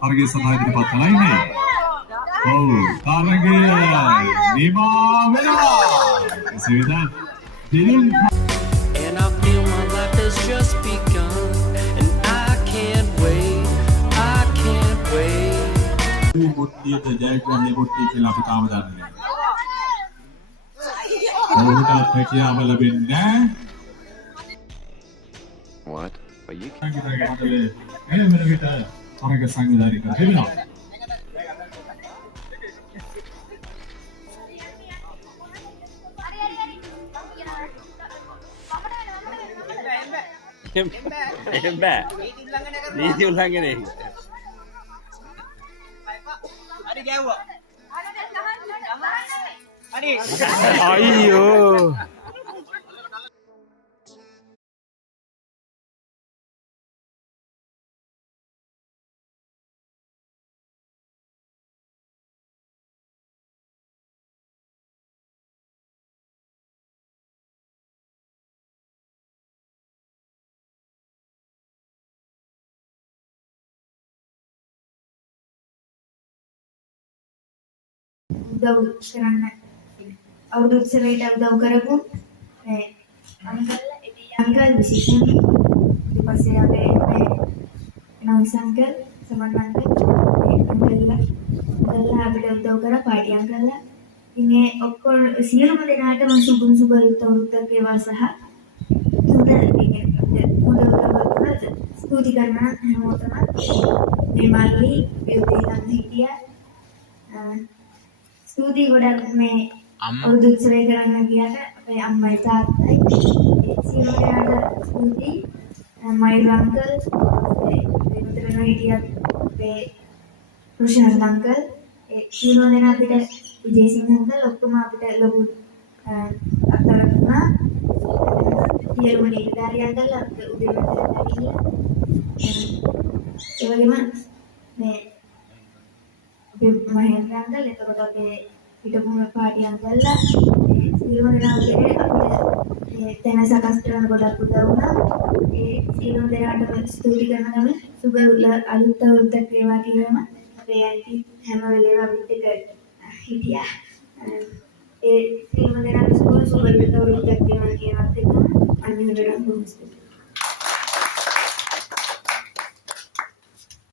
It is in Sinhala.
තරගයේ සඳහා ඉදිරිපත් කළා ඉන්නේ. ඔව් තරගය නිමා වෙනවා. එසේද දිලින් And I feel my life has just begun, and I can't wait, I can't wait. මේ මුට්ටියට ජයග්‍රහණය මුට්ටිය කියලා අපි තාම දන්නේ නැහැ. ඔහුට හැකියාව ලැබෙන්නේ නැහැ. What? But you can. සංගීතය මණ්ඩලයේ මේ වෙන විට තරග සංවිධානය කර තිබෙනවා. බෑ නීති උල්ලංඝනය අයියෝ උදව් කරන්න අවුරුදු උත්සවයට උදව් කරපු අංකල් විශේෂයෙන් ඊට පස්සේ අපේ නවුස් අංකල් සමන් අංකල් අපිට උදව් කරා පාටි අංකල්ලා ඉන්නේ ඔක්කොම සියලුම දෙනාටම සුබ අවුරුද්දක් වේවා සහ හොඳ ස්තුති කරනවා හැමෝටම මේ මල්ලි විද්‍යාව ගන්න හිටියා ස්තුතියි ගොඩක් මේ අවුරුදු උත්සවය කරන්න ගියාට අපේ අම්මයි තාත්තයි සියලු දෙනාට ස්තුතියි මයිල් අංකල් ඒ මෙතන හිටියා අපේ රුෂාන් අංකල් ඒ සියලු දෙනා අපිට විජේසිංහ අංකල් ඔක්කොම අපිට ලොකු අත්දැක දුන්නා සියලුම නිලධාරී අංකල් අපිට උදේ වෙනකන් ගිහිල්ලා ඒ වගේම මේ මහේන්ද්‍ර අංකල් එතකොට අපේ හිටපු පාටි අංකල්ලා සියලුම දෙනාගේ අපේ තැන සකස් කරන ගොඩක් උදව් වුණා. ඒ සියලුම දෙනාටම ස්තුති කරනවා. සුබ අලුත් අවුරුද්දක් වේවා කියලාම අපේ ඇන්ටි හැම වෙලේම අපිත් එක්ක හිටියා. ඒ සියලුම දෙනාට සුබ අවුරුද්දක් වේවා කියලාත් එක්ක අනිවාර්යයෙන්ම